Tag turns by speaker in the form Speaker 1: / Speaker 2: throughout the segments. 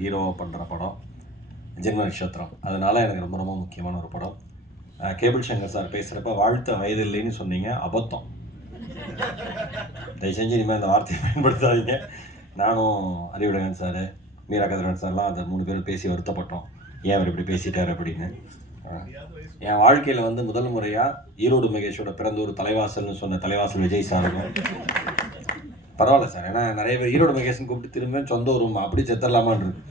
Speaker 1: ஹீரோவை பண்ணுற படம் ஜென்ம நட்சத்திரம். அதனால் எனக்கு ரொம்ப ரொம்ப முக்கியமான ஒரு படம். கேபிள் சங்கர் சார் பேசுகிறப்ப வாழ்த்த வயதில்லைன்னு சொன்னீங்க அபத்தம். தயவு செஞ்சு இனிமேல் அந்த வார்த்தையை பயன்படுத்தாதீங்க. நானும் அறிவுடகன் சார் மீரா கதிரவன் சார்லாம் அந்த மூணு பேரும் பேசி வருத்தப்பட்டோம். ஏன் அவர் இப்படி பேசிட்டார் அப்படின்னு. என் வாழ்க்கையில் வந்து முதல் முறையாக ஈரோடு மகேஷோட பிறந்த ஒரு தலைவாசல்னு சொன்ன தலைவாசல் விஜய் சாருக்கும் பரவாயில்ல சார். ஏன்னா நிறைய பேர் ஈரோடு மகேஷன் கூப்பிட்டு திரும்ப சொந்த ரூம் அப்படி செத்தரலாமான் இருக்கு.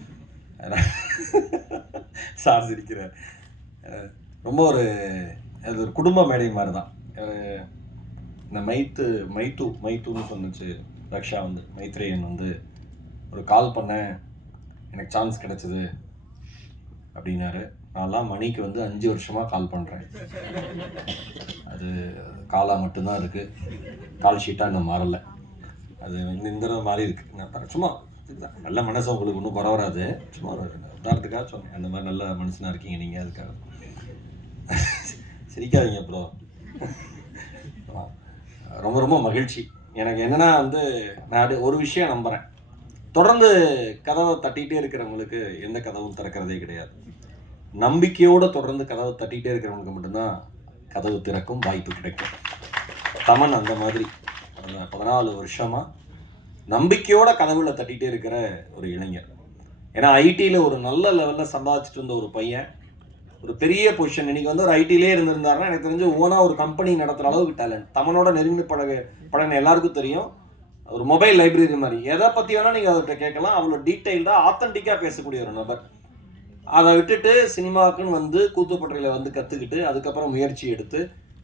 Speaker 1: சார் சிரிக்கிறார். ரொம்ப ஒரு அது ஒரு குடும்ப மேடை மாதிரி தான் இந்த மைத்து மைத்து மைத்துன்னு சொன்னிச்சு ரக்ஷா வந்து மைத்ரேயன் வந்து ஒரு கால் பண்ணேன் எனக்கு சான்ஸ் கிடைச்சது அப்படின்னாரு. நான்லாம் மணிக்கு வந்து அஞ்சு வருஷமாக கால் பண்ணுறேன் அது காலாக மட்டும்தான் இருக்குது கால் ஷீட்டாக இன்னும் மாறலை. அது வந்து இந்த தடவை மாறி இருக்கு. நான் சும்மா நல்ல மனசு உங்களுக்கு ஒன்றும் பரவராது சும்மா ஒரு உதாரணத்துக்காக சொன்னேன். அந்த மாதிரி நல்ல மனுஷனாக இருக்கீங்க நீங்கள் அதுக்காக. சிரிக்காதீங்க ப்ரோ ரொம்ப ரொம்ப மகிழ்ச்சி. எனக்கு என்னன்னா வந்து நான் அது ஒரு விஷயம் நம்புகிறேன் தொடர்ந்து கதவை தட்டிகிட்டே இருக்கிறவங்களுக்கு எந்த கதவும் திறக்கிறதே கிடையாது. நம்பிக்கையோடு தொடர்ந்து கதவை தட்டிகிட்டே இருக்கிறவங்களுக்கு மட்டும்தான் கதவு திறக்கும் வாய்ப்பு கிடைக்கும். தமன் அந்த மாதிரி. பதினாலு வருஷமாக நம்பிக்கையோட கதவுல தட்டிகிட்டே இருக்கிற ஒரு இளைஞர். ஏன்னா ஐடியில் ஒரு நல்ல லெவலில் சம்பாதிச்சுட்டு இருந்த ஒரு பையன் ஒரு பெரிய பொசிஷன் இன்றைக்கி வந்து ஒரு ஐடிலே இருந்திருந்தாருன்னா எனக்கு தெரிஞ்சு ஓனாக ஒரு கம்பெனி நடத்துகிற அளவுக்கு டேலண்ட் தமனோட நெருங்கி பழக பழகின எல்லாருக்கும் தெரியும். ஒரு மொபைல் லைப்ரரி மாதிரி. எதை பற்றி வேணால் நீங்கள் அவர்கிட்ட கேட்கலாம். அவ்வளோ டீட்டெயில்டாக ஆத்தன்டிக்காக பேசக்கூடிய ஒரு நபர். அதை விட்டுட்டு சினிமாவுக்குன்னு வந்து கூத்துப்பட்டறையில் வந்து கற்றுக்கிட்டு அதுக்கப்புறம் முயற்சி எடுத்து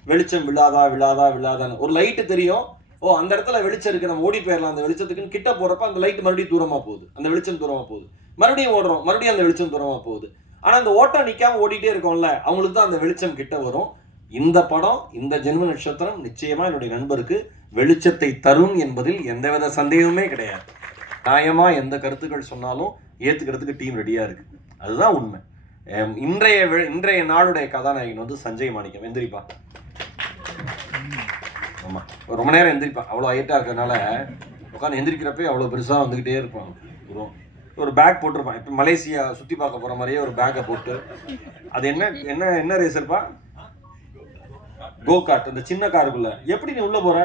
Speaker 1: வெளிச்சம் விழாதா விழாதா விழாதான்னு. ஒரு லைட்டு தெரியும். ஓ அந்த இடத்துல வெளிச்சம் இருக்கு நம்ம ஓடி போயிடலாம் அந்த வெளிச்சத்துக்குன்னு கிட்ட போறப்ப அந்த லைட் மறுபடியும் தூரமா போகுது. அந்த வெளிச்சம் தூரமா போகுது. மறுபடியும் ஓடுறோம். மறுபடியும் அந்த வெளிச்சம் தூரமா போகுது. ஆனா அந்த ஓட்டம் நிக்காம ஓடிட்டே இருக்கோம்ல அவங்களுக்கு தான் அந்த வெளிச்சம் கிட்ட வரும். இந்த படம் இந்த ஜென்ம நட்சத்திரம் நிச்சயமா என்னுடைய நண்பருக்கு வெளிச்சத்தை தரும் என்பதில் எந்தவித சந்தேகமே கிடையாது. நியாயமா எந்த கருத்துக்கள் சொன்னாலும் ஏத்துக்கிறதுக்கு டீம் ரெடியா இருக்கு. அதுதான் உண்மை. இன்றைய இன்றைய நாளுடைய கதாநாயகன் வந்து சஞ்சய் மாணிக்கம். எந்திரிப்பா. ஆமாம் ரொம்ப நேரம் எந்திரிப்பான். அவ்வளோ ஹைட்டாக இருக்கிறதுனால உட்காந்து எந்திரிக்கிறப்பே அவ்வளோ பெருசாக வந்துக்கிட்டே இருப்பான் உருவம் ஒரு பேக் போட்டிருப்பான் இப்போ மலேசியா சுற்றி பார்க்க போகிற மாதிரியே ஒரு பேக்கை போட்டு. அது என்ன என்ன என்ன ரேசர்ப்பா கோ கார்ட் அந்த சின்ன காருக்குள்ள. எப்படி நீ உள்ளே போகிற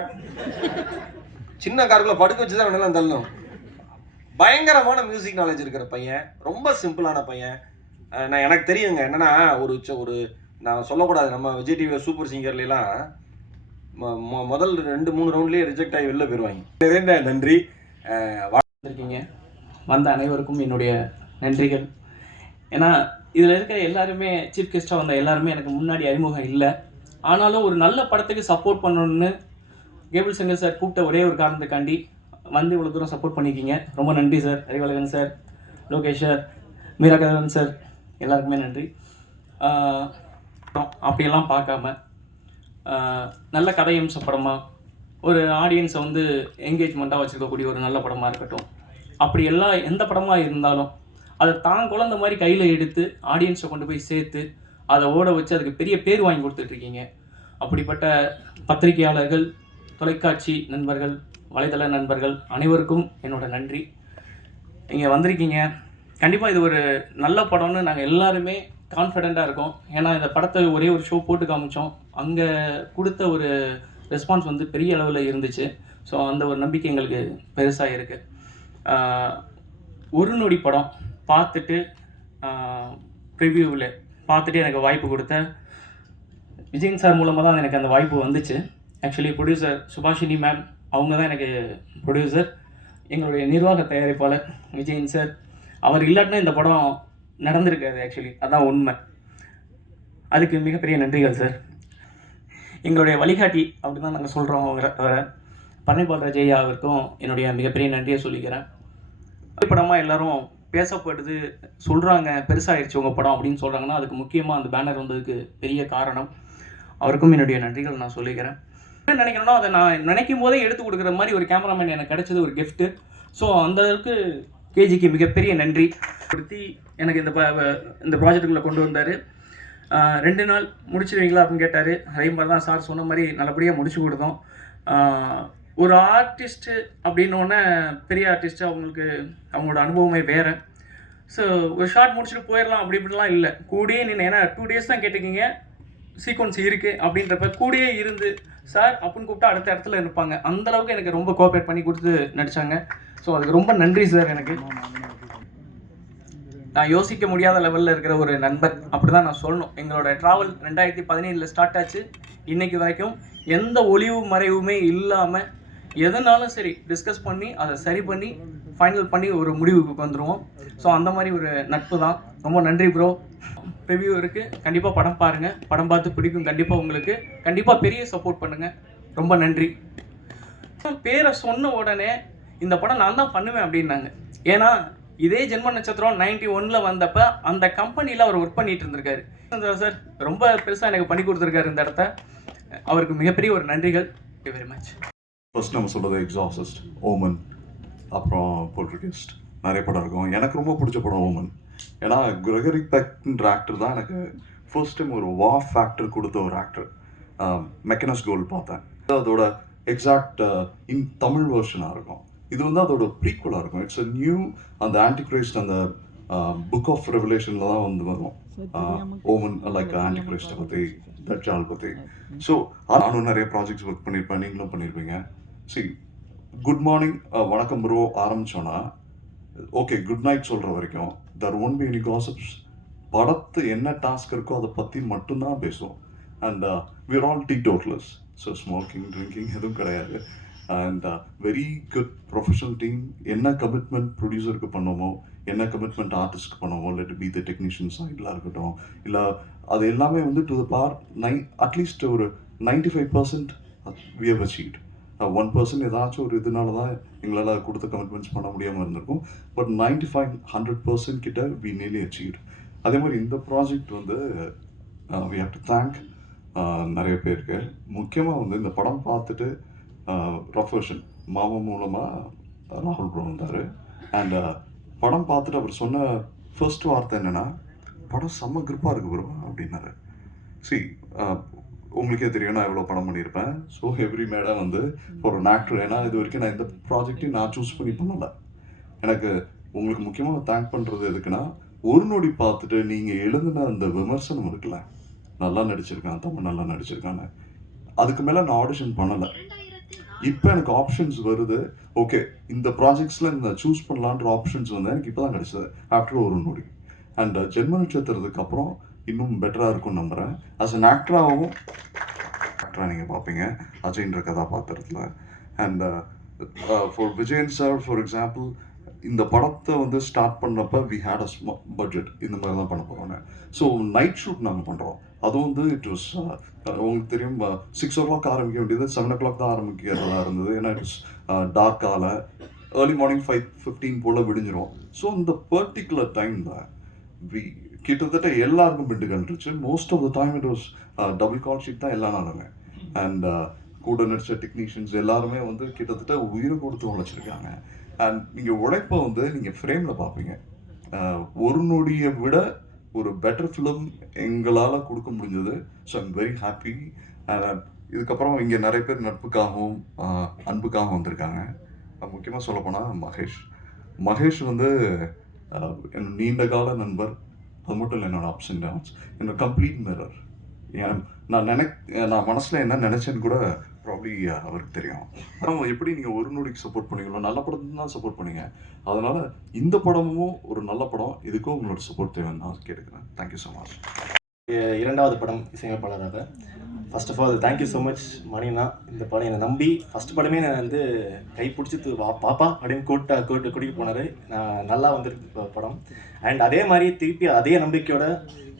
Speaker 1: சின்ன காருக்குள்ள படுக்க வச்சு தான் வேணாலும் தள்ளும் பயங்கரமான மியூசிக் நாலேஜ் இருக்கிற பையன். ரொம்ப சிம்பிளான பையன். நான் எனக்கு தெரியுங்க. என்னன்னா ஒரு ஒரு நான் சொல்லக்கூடாது. நம்ம விஜய் டிவி சூப்பர் சிங்கர்லாம் முதல் ரெண்டு மூணு ரவுண்ட்லேயே ரிஜெக்ட் ஆகி வெளில போயிடுவாங்க நிறைந்த நன்றி. அஹ்
Speaker 2: வந்திருக்கீங்க. வந்த அனைவருக்கும் என்னுடைய நன்றிகள். ஏன்னா இதில் இருக்க எல்லாருமே சீஃப் கெஸ்ட்டாக வந்த எல்லாருமே எனக்கு முன்னாடி அறிமுகம் இல்லை. ஆனாலும் ஒரு நல்ல படத்துக்கு சப்போர்ட் பண்ணணும்னு கேபிள் சங்கர் சார் கூப்பிட்ட ஒரே ஒரு காரணத்துக்காண்டி வந்து இவ்வளோ தூரம் சப்போர்ட் பண்ணியிருக்கீங்க ரொம்ப நன்றி sir. Arivazhagan sir Lokesh sir Meera Kathavan sir. எல்லாருக்குமே நன்றி. அப்படியெல்லாம் பார்க்காம நல்ல கதையம்ச படமாக ஒரு ஆடியன்ஸை வந்து என்கேஜ்மெண்ட்டாக வச்சுருக்கக்கூடிய ஒரு நல்ல படமாக இருக்கட்டும். அப்படி எல்லாம் எந்த படமாக இருந்தாலும் அதை தான் குழந்த மாதிரி கையில் எடுத்து ஆடியன்ஸை கொண்டு போய் சேர்த்து அதை ஓட வச்சு அதுக்கு பெரிய பேர் வாங்கி கொடுத்துட்ருக்கீங்க. அப்படிப்பட்ட பத்திரிகையாளர்கள் தொலைக்காட்சி நண்பர்கள் வலைதள நண்பர்கள் அனைவருக்கும் என்னோட நன்றி. நீங்கள் வந்திருக்கீங்க. கண்டிப்பாக இது ஒரு நல்ல படம்னு நாங்கள் எல்லாருமே கான்ஃபிடெண்ட்டாக இருக்கோம். ஏன்னா இந்த படத்தை ஒரே ஒரு ஷோ போட்டு காமிச்சோம். அங்கே கொடுத்த ஒரு ரெஸ்பான்ஸ் வந்து பெரிய அளவில் இருந்துச்சு. ஸோ அந்த ஒரு நம்பிக்கை எங்களுக்கு பெருசாக இருக்குது ஒரு நொடி படம் பார்த்துட்டு ப்ரிவ்யூவில் பார்த்துட்டு எனக்கு வாய்ப்பு கொடுத்த விஜயன் சார் மூலமாக தான் எனக்கு அந்த வாய்ப்பு வந்துச்சு. ஆக்சுவலி ப்ரொடியூசர் சுபாஷினி மேம் அவங்க தான் எனக்கு ப்ரொடியூசர் எங்களுடைய நிர்வாக தயாரிப்பாளர் விஜயன் சார் அவர் இல்லாட்டினா இந்த படம் நடந்திருக்காது ஆக்சுவலி அதான் உண்மை. அதுக்கு மிகப்பெரிய நன்றிகள் சார் எங்களுடைய வழிகாட்டி அப்படி தான் நாங்கள் சொல்கிறோம் அவரை அவரை. பன்னைப்பால் ராஜையா அவருக்கும் என்னுடைய மிகப்பெரிய நன்றியை சொல்லிக்கிறேன். படமாக எல்லோரும் பேசப்படுது சொல்கிறாங்க பெருசாகிடுச்சு உங்கள் படம் அப்படின்னு சொல்கிறாங்கன்னா அதுக்கு முக்கியமாக அந்த பேனர் வந்ததுக்கு பெரிய காரணம். அவருக்கும் என்னுடைய நன்றிகள் நான் சொல்லிக்கிறேன். என்ன நினைக்கிறேன்னா அதை நான் நினைக்கும் போதே எடுத்து கொடுக்குற மாதிரி ஒரு கேமராமேன் எனக்கு கிடைச்சது ஒரு கிஃப்ட்டு ஸோ அந்த அளவுக்கு கேஜிக்கு மிகப்பெரிய நன்றி. கொடுத்தி எனக்கு இந்த ப- ப- இந்த ப்ராஜெக்டுக்குள்ளே கொண்டு வந்தார். ரெண்டு நாள் முடிச்சிருவீங்களா அப்படின்னு கேட்டார். அதே மாதிரி தான் சார் சொன்ன மாதிரி நல்லபடியாக முடிச்சு கொடுத்தோம். ஒரு ஆர்டிஸ்ட்டு அப்படின்னோடனே பெரிய ஆர்டிஸ்ட்டு அவங்களுக்கு அவங்களோட அனுபவமே வேறு. ஸோ ஒரு ஷார்ட் முடிச்சுட்டு போயிடலாம் அப்படி இப்படிலாம் இல்லை. கூடயே நின்று ஏன்னா டூ டேஸ் தான் கேட்டிருக்கீங்க. சீக்வன்ஸ் இருக்குது அப்படின்றப்ப கூடயே இருந்து சார் அப்படின்னு கூப்பிட்டா அடுத்த இடத்துல இருப்பாங்க. அந்தளவுக்கு எனக்கு ரொம்ப கோஆப்ரேட் பண்ணி கொடுத்து நடித்தாங்க ஸோ அதுக்கு ரொம்ப நன்றி சார் எனக்கு. நான் யோசிக்க முடியாத லெவலில் இருக்கிற ஒரு நண்பர். அப்படி தான் நான் சொல்லணும். எங்களோட ட்ராவல் ரெண்டாயிரத்தி பதினேழில் ஸ்டார்ட் ஆச்சு. இன்றைக்கு வரைக்கும் எந்த ஒளிவு மறைவுமே இல்லாமல் எதனாலும் சரி டிஸ்கஸ் பண்ணி அதை சரி பண்ணி ஃபைனல் பண்ணி ஒரு முடிவுக்கு வந்துடுவோம் ஸோ அந்த மாதிரி ஒரு நட்பு தான். ரொம்ப நன்றி ப்ரோ ரிவ்யூ இருக்குது கண்டிப்பாக படம் பாருங்கள் படம் பார்த்து பிடிக்கும். கண்டிப்பாக உங்களுக்கு கண்டிப்பாக பெரிய சப்போர்ட் பண்ணுங்கள் ரொம்ப நன்றி. பேரை சொன்ன உடனே இந்த படம் நான் தான் பண்ணுவேன் அப்படின்னாங்க. ஏன்னா இதே ஜென்ம நட்சத்திரம் நைன்டி ஒன்ல வந்தப்ப அந்த கம்பெனியில் அவர் ஒர்க் பண்ணிட்டு இருந்திருக்காரு. சார் ரொம்ப பெருசாக எனக்கு பண்ணி கொடுத்துருக்காரு இந்த இடத்த. அவருக்கு மிகப்பெரிய ஒரு நன்றிகள். வெரி மச்
Speaker 3: ஃபர்ஸ்ட் நம்ம சொல்கிறது எக்ஸாசிஸ்ட் ஓமன் அப்புறம் போல்ட்ரிகிஸ்ட் நிறைய படம் இருக்கும். எனக்கு ரொம்ப பிடிச்ச படம் ஓமன் ஏன்னா கிரகரி பெக்ன்ற ஆக்டர் தான் எனக்கு ஃபர்ஸ்ட் டைம் ஒரு வா ஃபேக்டர் கொடுத்த ஒரு ஆக்டர் மெக்கனஸ் கோல் பார்த்தேன். அதோட எக்ஸாக்ட் இன் தமிழ் வெர்ஷனாக இருக்கும். இது வந்து அதோட ப்ரீக்குவலாக இருக்கும். இட்ஸ் அ நியூ அந்த ஆன்டிகிரைஸ்ட் அந்த புக் ஆஃப் ரெவலேஷனில் தான் வந்து வரும் ஓமன் லைக் ஆன்டிகிரைஸ்ட்டை பற்றி தட்சால் பற்றி ஸோ நானும் நிறைய ப்ராஜெக்ட்ஸ் ஒர்க் பண்ணியிருப்பேன் நீங்களும் பண்ணியிருப்பீங்க சரி குட் மார்னிங் வணக்கம் ப்ரோ ஆரம்பிச்சோன்னா ஓகே குட் நைட் சொல்கிற வரைக்கும் there won't be any gossips படத்து என்ன டாஸ்க் இருக்கோ அதை பற்றி மட்டும்தான் பேசுவோம். And we're all teetotallers so smoking drinking எதுவும் கிடையாது. And very good professional team என்ன கமிட்மெண்ட் ப்ரொடியூசருக்கு பண்ணோமோ என்ன கமிட்மெண்ட் ஆர்டிஸ்ட்க்கு பண்ணோமோ லெட் பி த டெக்னீஷியன் சைடில் இருக்கட்டும். இல்லை அது எல்லாமே வந்து to the par nine at least ஒரு ninety five percent we have achieved one percent ஏதாச்சும் ஒரு இதனால தான் எங்களால் கொடுத்த கமிட்மெண்ட்ஸ் பண்ண முடியாமல் இருந்திருக்கும். But ninety five hundred percent கிட்ட வி நேலி அச்சீவ்ட் அதே மாதிரி இந்த ப்ராஜெக்ட் வந்து வி ஹவ் டு தேங்க் நிறைய பேருக்கு. முக்கியமாக வந்து இந்த படம் பார்த்துட்டு ப்ரொஃபஷன் மாமா மூலமாக ராகுல் ப்ரோ வந்தார். அண்ட் படம் பார்த்துட்டு அவர் சொன்ன ஃபர்ஸ்ட் வார்த்தை என்னென்னா படம் செம்ம கிருப்பாக இருக்குது ப்ரோ அப்படின்னாரு. சி உங்களுக்கே தெரியும் நான் எவ்வளோ படம் பண்ணியிருப்பேன். ஸோ எவ்ரி மேடம் வந்து ஒரு ஆக்டர் ஏன்னா இது வரைக்கும் நான் இந்த ப்ராஜெக்டையும் நான் சூஸ் பண்ணி பண்ணலை. எனக்கு உங்களுக்கு முக்கியமாக தேங்க் பண்ணுறது எதுக்குன்னா ஒரு நொடி பார்த்துட்டு நீங்கள் எழுதின அந்த விமர்சனம் இருக்குல்ல நல்லா நடிச்சிருக்கான் தமிழ் நல்லா நடிச்சிருக்கான்னு. அதுக்கு மேலே நான் ஆடிஷன் பண்ணலை. இப்போ எனக்கு ஆப்ஷன்ஸ் வருது. ஓகே இந்த ப்ராஜெக்ட்ஸில் இந்த சூஸ் பண்ணலான்ற ஆப்ஷன்ஸ் வந்து எனக்கு இப்போ தான் கிடைச்சது. ஆஃப்டர் ஒரு நொடி. அண்ட் uh, ஜென்ம நட்சத்திரத்துக்கு அப்புறம் இன்னும் பெட்டராக இருக்கும்னு நம்புகிறேன் அஸ் அன் ஆக்டராகவும் ஆக்டராக நீங்கள் பார்ப்பீங்க அஜய்ன்ற கதாபாத்திரத்தில். And for Vijayan sir for example இந்த படத்தை வந்து ஸ்டார்ட் பண்ணப்போ we had a small budget இந்த மாதிரி தான் பண்ண போகிறோன்னு ஸோ நைட் ஷூட் நாங்கள் பண்ணுறோம் அதுவும் வந்து இட் வாஸ் உங்களுக்கு தெரியும் சிக்ஸ் ஓ கிளாக் ஆரம்பிக்க வேண்டியது செவன் ஓ கிளாக் தான் ஆரம்பிக்கிறதா இருந்தது ஏன்னா இட் இஸ் டார்க்கால ஏர்லி மார்னிங் ஃபைவ் ஃபிஃப்டீன் போல் விடிஞ்சிரும் ஸோ இந்த பர்டிகுலர் டைமில் வி கிட்டத்தட்ட எல்லாருக்கும் பிட்டு கண்டுருச்சு most of the time it was double call sheet தான் எல்லாம் நாளுமே அண்ட் கூட நடிச்ச டெக்னீஷியன்ஸ் எல்லாருமே வந்து கிட்டத்தட்ட உயிரை கொடுத்து உழைச்சிருக்காங்க அண்ட் நீங்கள் உழைப்பை வந்து நீங்கள் ஃப்ரேமில் பார்ப்பீங்க ஒரு நொடியை விட ஒரு பெட்டர் ஃபிலிம் எங்களால் கொடுக்க முடிஞ்சது. ஸோ ஐம் வெரி ஹாப்பி இதுக்கப்புறம் இங்கே நிறைய பேர் நட்புக்காகவும் uh, அன்புக்காகவும் வந்திருக்காங்க. முக்கியமாக சொல்லப்போனால் மகேஷ். மகேஷ் வந்து uh, என் நீண்ட கால நண்பர். அது மட்டும் இல்லை என்னோடய அப்ஸ் அண்ட் டவுன்ஸ் என்னோட கம்ப்ளீட் மிரர் ஏன் நான் நினை நான் மனசில் என்ன நினச்சேன்னு கூட ப்ராப்ளி uh, அவருக்கு தெரியும். ஆமாம் எப்படி நீங்கள் ஒரு நொடிக்கு சப்போர்ட் பண்ணீங்களோ நல்ல படத்துக்கு தான் சப்போர்ட் பண்ணீங்க. அதனால் இந்த படமும் ஒரு நல்ல படம். இதுக்கும் உங்களோட சப்போர்ட் தேவைன்னு நான் கேட்டுக்கிறேன். தேங்க்யூ ஸோ மச்
Speaker 4: இரண்டாவது படம் இசையமைப்பாளராக. First of all thank you so much மணினா. இந்த படம் என்னை நம்பி ஃபர்ஸ்ட் படமே நான் வந்து கை பிடிச்சி வா பாப்பா அப்படின்னு கூட்ட கூட்டு கூட்டிகிட்டு போனார். நான் நல்லா வந்திருக்கு படம். அண்ட் அதே மாதிரி திருப்பி அதே நம்பிக்கையோட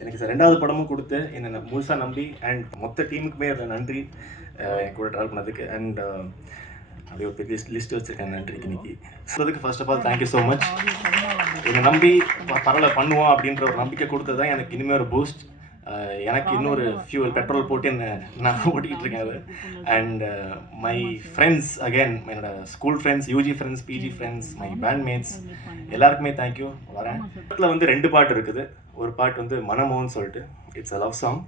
Speaker 4: எனக்கு ரெண்டாவது படமும் கொடுத்து என்னை முழுசாக நம்பி அண்ட் மொத்த டீமுக்குமே நன்றி. என் கூட ட்ராவல் பண்ணதுக்கு. அண்ட் அப்படியே ஒரு பெரிய லிஸ்ட் வச்சுருக்கேன். நன்றிக்கு இன்னைக்கு. சொல்றதுக்கு first of all thank you so much என்னை நம்பி பரவாயில்ல பண்ணுவோம் அப்படின்ற ஒரு நம்பிக்கை கொடுத்தது தான் எனக்கு இனிமேல் ஒரு பூஸ்ட் எனக்கு இன்னொரு ஃபியூவல் பெட்ரோல் போட்டு என்ன நான் ஓட்டிக்கிட்டு இருக்கேன் அது. அண்ட் மை ஃப்ரெண்ட்ஸ் அகைன் என்னோட school friends UG friends PG friends my bandmates எல்லாருக்குமே தேங்க்யூ வரேன். படத்தில் வந்து ரெண்டு பாட்டு இருக்குது. ஒரு பாட்டு வந்து மனமோன்னு சொல்லிட்டு இட்ஸ் அ லவ் சாங்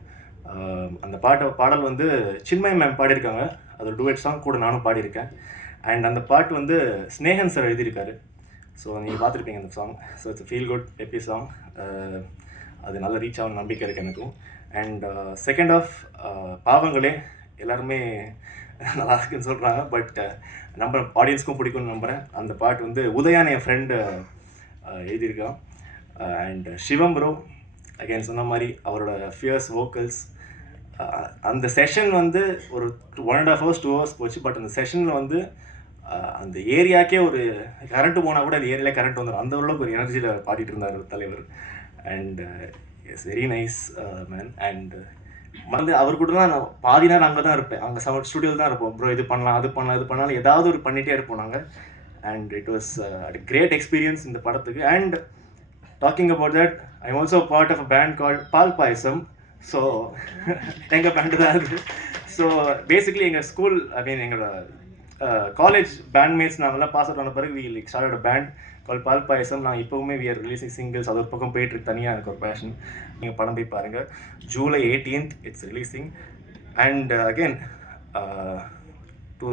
Speaker 4: அந்த பாட்டை பாடல் வந்து சின்மய மேம் பாடியிருக்காங்க. அது டூயட் சாங் கூட நானும் பாடியிருக்கேன். அண்ட் அந்த பாட்டு வந்து ஸ்னேகன் சார் எழுதியிருக்காரு. ஸோ நீங்கள் பார்த்துருப்பீங்க அந்த song so it's feel good happy song அது நல்லா ரீச் ஆகும் நம்பிக்கை இருக்குது எனக்கும். அண்ட் செகண்ட் ஆஃப் பாவங்களே எல்லாருமே நல்லா இருக்குன்னு சொல்கிறாங்க பட் நம்ம ஆடியன்ஸ்க்கும் பிடிக்கும்னு நம்புகிறேன் அந்த பாட்டு வந்து உதயான் என் ஃப்ரெண்டு எழுதியிருக்கான். அண்ட் சிவம் ப்ரோ அகைன் சொன்ன மாதிரி அவரோட ஃபியர்ஸ் வோக்கல்ஸ் அந்த செஷன் வந்து ஒரு one and half hours two hours போச்சு. பட் அந்த செஷனில் வந்து அந்த ஏரியாக்கே ஒரு கரண்ட் போனால் கூட அந்த ஏரியாவில் கரண்ட் வந்துடும் அந்த அளவுக்கு ஒரு எனர்ஜியில் பாடிட்டு இருந்தார் தலைவர். And it's very nice man and வந்து அவர் கூட தான் நான் பாதி நேரம் அங்கே தான் இருப்பேன். அங்கே சம ஸ்டுடியோவில் தான் இருப்போம். ப்ரோ இது பண்ணலாம் அது பண்ணலாம் இது பண்ணலாம் ஏதாவது ஒரு பண்ணிகிட்டே இருப்போம் நாங்கள் and it was great experience இந்த படத்துக்கு. And talking about that I also part of a band call Paal Payasam so எங்கள் பேண்டு தான் இருக்குது ஸோ பேசிக்லி எங்கள் ஸ்கூல் ஐ மீன் எங்களோட காலேஜ் பேண்ட்மேட்ஸ் நாங்கள்லாம் பாஸ் அவுட் ஆன பிறகு we like started band call Paal Payasam நான் இப்போவுமே வி ரிலீஸிங் சிங்கிள்ஸ் அது ஒரு பக்கம் போயிட்டுருக்கு தனியாக எனக்கு ஒரு பேஷன் நீங்கள் படம் போய் பாருங்கள் July eighteenth it's releasing and again to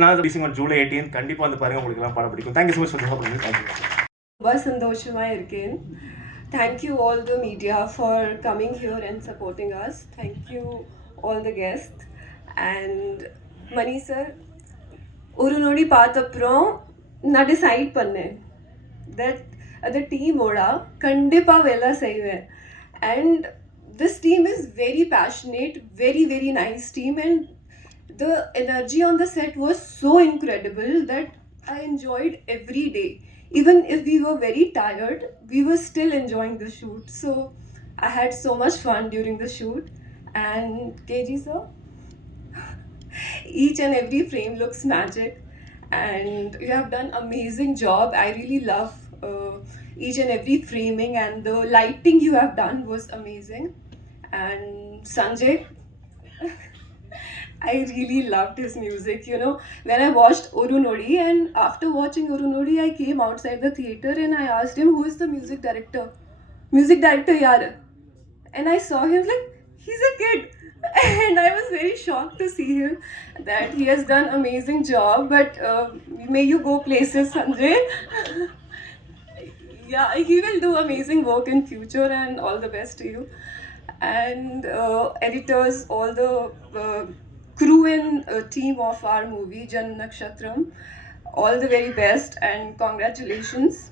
Speaker 4: நான் ரிலீஸிங் ஆன் ஜூலை எயிட்டீன்த் கண்டிப்பாக வந்து பாருங்கள் உங்களுக்கு எல்லாம் படம் பிடிக்கும். Thank you so much for thank you
Speaker 5: ரொம்ப சந்தோஷமாக இருக்கேன். Thank you all the media for coming here and supporting us thank you all the guest and Mani sir ஒரு நொடி பார்த்தப்புறம் நான் டிசைட் பண்ணேன் தட் அந்த டீமோட கண்டிப்பாக வேலை செய்வேன் and this team is very passionate very very nice team and the energy on the set was so incredible that I enjoyed every day. Even if we were very tired, we were still enjoying the shoot. So I had so much fun during the shoot. And KG sir, each and every frame looks magic, and you have done amazing job. I really love uh, each and every framing, and the lighting you have done was amazing. And Sanjay, I really loved his music. You know, when I watched Orunodi, and after watching Orunodi, I came outside the theater and I asked him, Who is the music director? Music director, yaar. And I saw him like, He's a kid. And I was very shocked to see him that he has done amazing job. But uh, may you go places, Sanjay. yeah, he will do amazing work in future, and all the best to you. And uh, editors, all the uh, crew and uh, team of our movie Jan Nakshatram. All the very best and congratulations.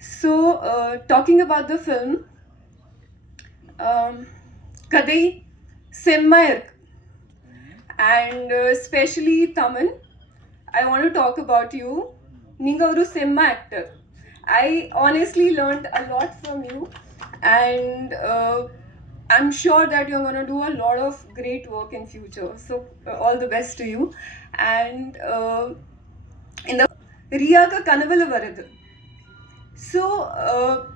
Speaker 5: So, uh, talking about the film, um, Kadai and uh, especially Taman, I want to talk about you. Ninga oru Semma actor. I honestly learned a lot from you and uh, I'm sure that you're going to do a lot of great work in future. So uh, all the best to you. And uh, in the Ria ka kanavala varadu. So uh,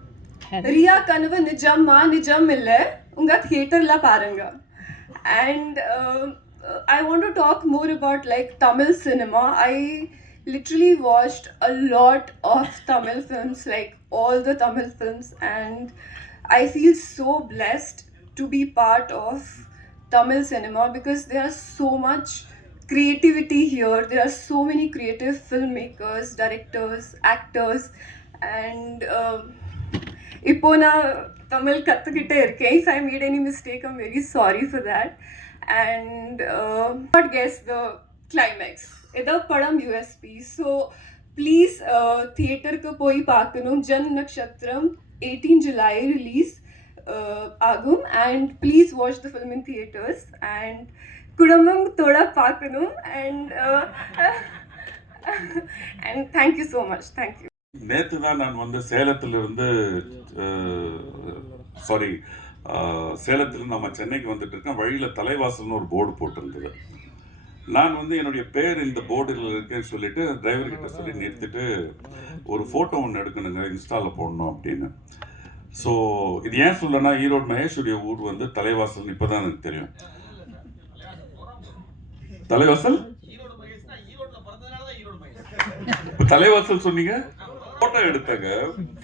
Speaker 5: Ria kanava nijam ma nijam mille. unga theater la paranga. And uh, uh, I want to talk more about like Tamil cinema. I literally watched a lot of Tamil films, like all the Tamil films, and I feel so blessed to be part of Tamil cinema because there is so much creativity here. There are so many creative filmmakers, directors, actors, and um, இப்போ நான் தமிழ் கற்றுக்கிட்டே இருக்கேன் if I made any mistake I'm very sorry for that and not guess the climax ஏதோ படம் USB so please தியேட்டருக்கு போய் பார்க்கணும் Jan Nakshatram eighteen July release ஆகும் and please watch the film in theatres and குடும்பத்தோட பார்க்கணும் and and thank you so much thank you
Speaker 6: நேற்று தான் நான் வந்து சேலத்திலிருந்து uh, சாரி uh, சேலத்தில் நம்ம சென்னைக்கு வந்துட்டு இருக்கேன். வழியில் தலைவாசல்னு ஒரு போர்டு போட்டிருந்தது. நான் வந்து என்னுடைய பேர் இந்த போர்டில் இருக்குன்னு சொல்லிட்டு டிரைவர்கிட்ட சொல்லி நிறுத்திட்டு ஒரு ஃபோட்டோ ஒன்று எடுக்கணுங்க இன்ஸ்டாவில் போடணும் அப்படின்னு. ஸோ இது ஏன் சொல்லனா ஈரோடு மகேஷுடைய ஊர் வந்து தலைவாசல் இப்போ தான் எனக்கு தெரியும். தலைவாசல்? இப்போ தலைவாசல் சொன்னீங்க? போட்டோ எடுத்தேங்க.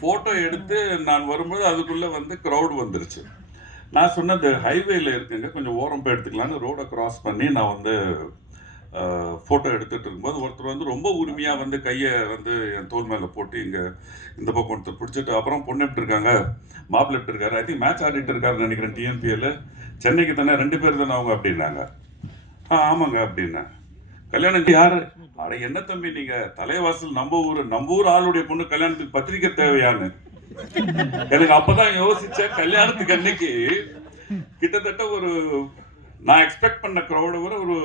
Speaker 6: போட்டோ எடுத்து நான் வரும்போது அதுக்குள்ளே வந்து க்ரௌடு வந்துருச்சு. நான் சொன்னது ஹைவேல இருக்குங்க. கொஞ்சம் ஓரம் போய் எடுத்துக்கலான்னு ரோடை கிராஸ் பண்ணி நான் வந்து ஃபோட்டோ எடுத்துகிட்டு இருக்கும்போது ஒருத்தர் வந்து ரொம்ப உரிமையாக வந்து கையை வந்து என் தோல் மேலே போட்டு இங்கே இந்த பக்கம் ஒருத்தர் பிடிச்சிட்டு அப்புறம் பொண்ணு எப்படி இருக்காங்க? மாப்பிள்ள எப்படி இருக்காரு? ஐ திங்க் மேட்ச் ஆடிட்டு இருக்காருன்னு நினைக்கிறேன் டிஎன்பிஎல் சென்னைக்கு தானே ரெண்டு பேர் தானே அவங்க அப்படின்னாங்க. ஆ ஆமாங்க அப்படின்னேன் கல்யாணம் யாரு? அட என்ன தம்பி நீங்க? தலைவாசல் நம்ம ஊர் நம்ம ஊர் ஆளுடைய பொண்ணு கல்யாணத்துக்கு பத்திரிக்கை தேவையான்னு. எனக்கு அப்பதான் யோசிச்சேன் கல்யாணத்துக்கு அன்னைக்கு கிட்டத்தட்ட ஒரு நான் எக்ஸ்பெக்ட் பண்ண க்ரௌடை விட ஒரு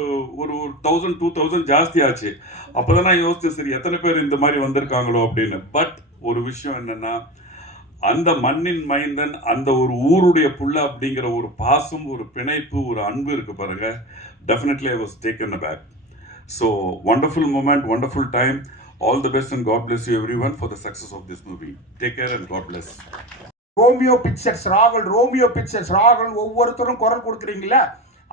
Speaker 6: ஒரு ஒரு தௌசண்ட் டூ தௌசண்ட் ஜாஸ்தி ஆச்சு. அப்போதான் நான் யோசித்தேன் சரி எத்தனை பேர் இந்த மாதிரி வந்திருக்காங்களோ அப்படின்னு. பட் ஒரு விஷயம் என்னென்னா அந்த மண்ணின் மைந்தன் அந்த ஒரு ஊருடைய புள்ள அப்படிங்கிற ஒரு பாசம் ஒரு பிணைப்பு ஒரு அன்பு இருக்கு பாருங்க. Definitely I was taken a back so wonderful moment wonderful time all the best and God bless you every one for the success of this movie take care and God plus
Speaker 7: Romeo pictures ராகுல் Romeo pictures ராகுல் ஒவ்வொருத்தரும் குரல் கொடுக்குறீங்களா?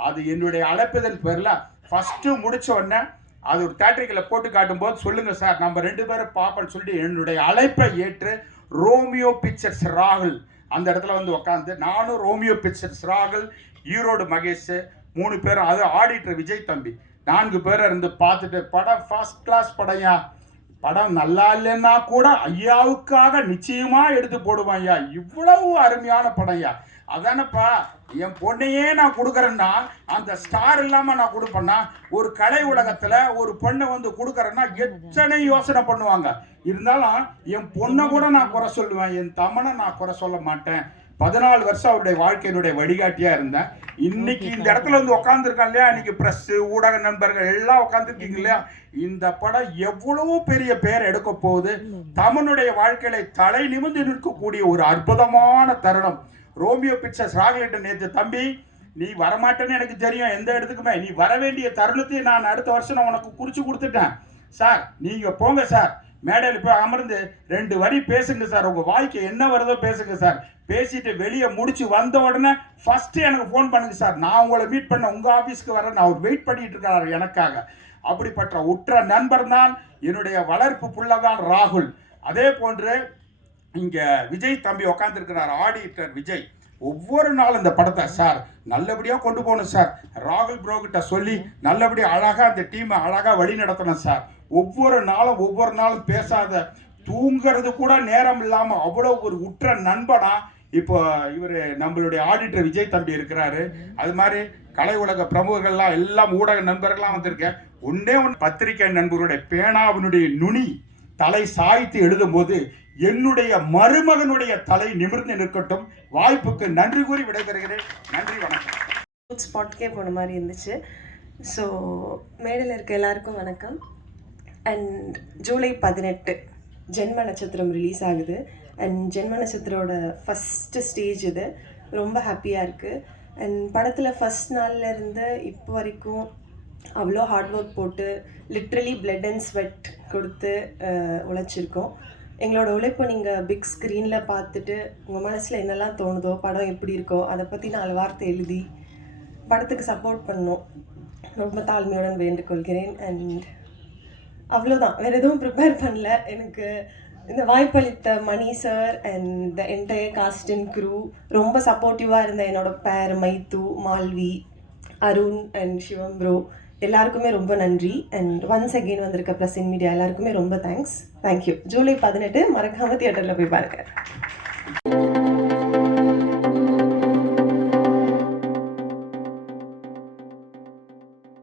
Speaker 7: அது என்னுடைய அழைப்பதன் பேரில் first முடித்த உடனே அது ஒரு தேட்டரிக்கில் போட்டு காட்டும்போது சொல்லுங்கள் சார் நம்ம ரெண்டு பேரும் பார்ப்பேன்னு சொல்லிட்டு என்னுடைய அழைப்பை ஏற்று ரோமியோ பிக்சர்ஸ் ராகுல் அந்த இடத்துல வந்து உட்காந்து நானும் ரோமியோ பிக்சர்ஸ் ராகுல் ஈரோடு மகேஷ் மூணு பேரும் அது ஆடிட்டர் விஜய் தம்பி. நான்கு பேரை இருந்து பார்த்துட்டு படம் ஃபர்ஸ்ட் கிளாஸ் படையா? படம் நல்லா இல்லைன்னா கூட ஐயாவுக்காக நிச்சயமாக எடுத்து போடுவேன் ஐயா இவ்வளவு அருமையான படம் ஐயா அதானப்பா என் பொண்ணையே நான் கொடுக்குறேன்னா அந்த ஸ்டார் இல்லாம நான் கொடுப்பேன்னா ஒரு கலை உலகத்துல ஒரு பொண்ணை வந்து கொடுக்குறேன்னா எத்தனை யோசனை பண்ணுவாங்க? இருந்தாலும் என் பொண்ணை கூட நான் குறை சொல்லுவேன் என் தமனை நான் குறை சொல்ல மாட்டேன். பதினாலு வருஷம் அவருடைய வாழ்க்கையினுடைய வழிகாட்டியா இருந்தேன். இன்னைக்கு இந்த இடத்துல வந்து உட்காந்துருக்கான் இல்லையா? இன்னைக்கு பிரஸ் ஊடக நண்பர்கள் எல்லாம் உட்காந்துருக்கீங்க இல்லையா? இந்த படம் எவ்வளவு பெரிய பேர் எடுக்க போகுது? தமிழுடைய வாழ்க்கையில தலை நிமிர்ந்து நிற்கக்கூடிய ஒரு அற்புதமான தருணம். ரோமியோ பிக்சர்ஸ் ராகலிட்ட நேற்று தம்பி நீ வரமாட்டேன்னு எனக்கு தெரியும். எந்த இடத்துக்குமே. நீ வர வேண்டிய தருணத்தையும் நான் அடுத்த வருஷம் நான் உனக்கு குறிச்சு கொடுத்துட்டேன். சார் நீங்கள் போங்க சார். மேடையில் போய் அமர்ந்து ரெண்டு வரி பேசுங்க சார். உங்கள் வாய்க்கு என்ன வருதோ பேசுங்க சார். பேசிட்டு வெளியே முடிச்சு வந்த உடனே ஃபஸ்ட்டு எனக்கு ஃபோன் பண்ணுங்க சார். நான் உங்களை மீட் பண்ண உங்கள் ஆஃபீஸ்க்கு வரேன். நான் அவர் வெயிட் பண்ணிட்டு இருக்காரு எனக்காக. அப்படிப்பட்ட உற்ற நண்பர் தான் என்னுடைய வளர்ப்பு புள்ளதான் ராகுல். அதே போன்று இங்கே விஜய் தம்பி உக்காந்துருக்கிறார் ஆடிட்டர் விஜய். ஒவ்வொரு நாளும் இந்த படத்தை சார் நல்லபடியாக கொண்டு போகணும் சார். ராகுல் ப்ரோக்கிட்ட சொல்லி நல்லபடியாக அழகாக அந்த டீமை அழகாக வழி நடத்தணும் சார். ஒவ்வொரு நாளும் ஒவ்வொரு நாளும் பேசாத தூங்குறது கூட நேரம் இல்லாமல் அவ்வளோ ஒரு உற்ற நண்பனா இப்போ இவர் நம்மளுடைய ஆடிட்டர் விஜய் தம்பி இருக்கிறாரு. அது மாதிரி கலை உலக பிரமுகர்கள்லாம் எல்லாம் ஊடக நண்பர்கள்லாம் வந்திருக்கேன். ஒன்றே ஒன்று பத்திரிகை நண்பருடைய பேனாவினுடைய நுனி. தலை சாய்த்து எழுதும்போது என்னுடைய மருமகனுடைய தலை நிமிர்ந்து நிற்கட்டும். வாய்ப்புக்கு நன்றி கூறி விடைபெறுகிறேன். நன்றி வணக்கம்.
Speaker 8: ஸ்பாட்கே போன மாதிரி இருந்துச்சு. ஸோ மேடையில் இருக்க எல்லாருக்கும் வணக்கம். அண்ட் ஜூலை பதினெட்டு ஜென்ம நட்சத்திரம் ரிலீஸ் ஆகுது. அண்ட் ஜென்ம நட்சத்திரோட ஃபஸ்ட்டு ஸ்டேஜ் இது. ரொம்ப ஹாப்பியாக இருக்குது அண்ட் படத்தில் ஃபஸ்ட் நாள்லேருந்து இப்போ வரைக்கும் அவ்வளோ ஹார்ட் ஒர்க் போட்டு லிட்ரலி பிளட் அண்ட் ஸ்வெட் கொடுத்து உழைச்சிருக்கோம். எங்களோட உழைப்பை நீங்கள் பிக் ஸ்க்ரீனில் பார்த்துட்டு உங்கள் மனசில் என்னெல்லாம் தோணுதோ படம் எப்படி இருக்கோ அதை பற்றி நாலு வார்த்தை எழுதி படத்துக்கு சப்போர்ட் பண்ணோம் ரொம்ப தாழ்மையுடன் வேண்டுகொள்கிறேன். அண்ட் அவ்வளோதான். வேறு எதுவும் ப்ரிப்பேர் பண்ணல. எனக்கு இந்த வாய்ப்பளித்த Mani sir and the entire cast and crew ரொம்ப சப்போர்ட்டிவாக இருந்த என்னோட பேர் Maithu Malvi Arun and Sivam bro எல்லாருக்குமே ரொம்ப நன்றி. அண்ட் ஒன்ஸ் அகெயின் வந்திருக்க இன் மீடியா எல்லாருக்குமே ரொம்ப தேங்க்ஸ் தேங்க்யூ ஜூலை பதினெட்டு மறக்காமல் தியேட்டரில் போய் பாருங்கள்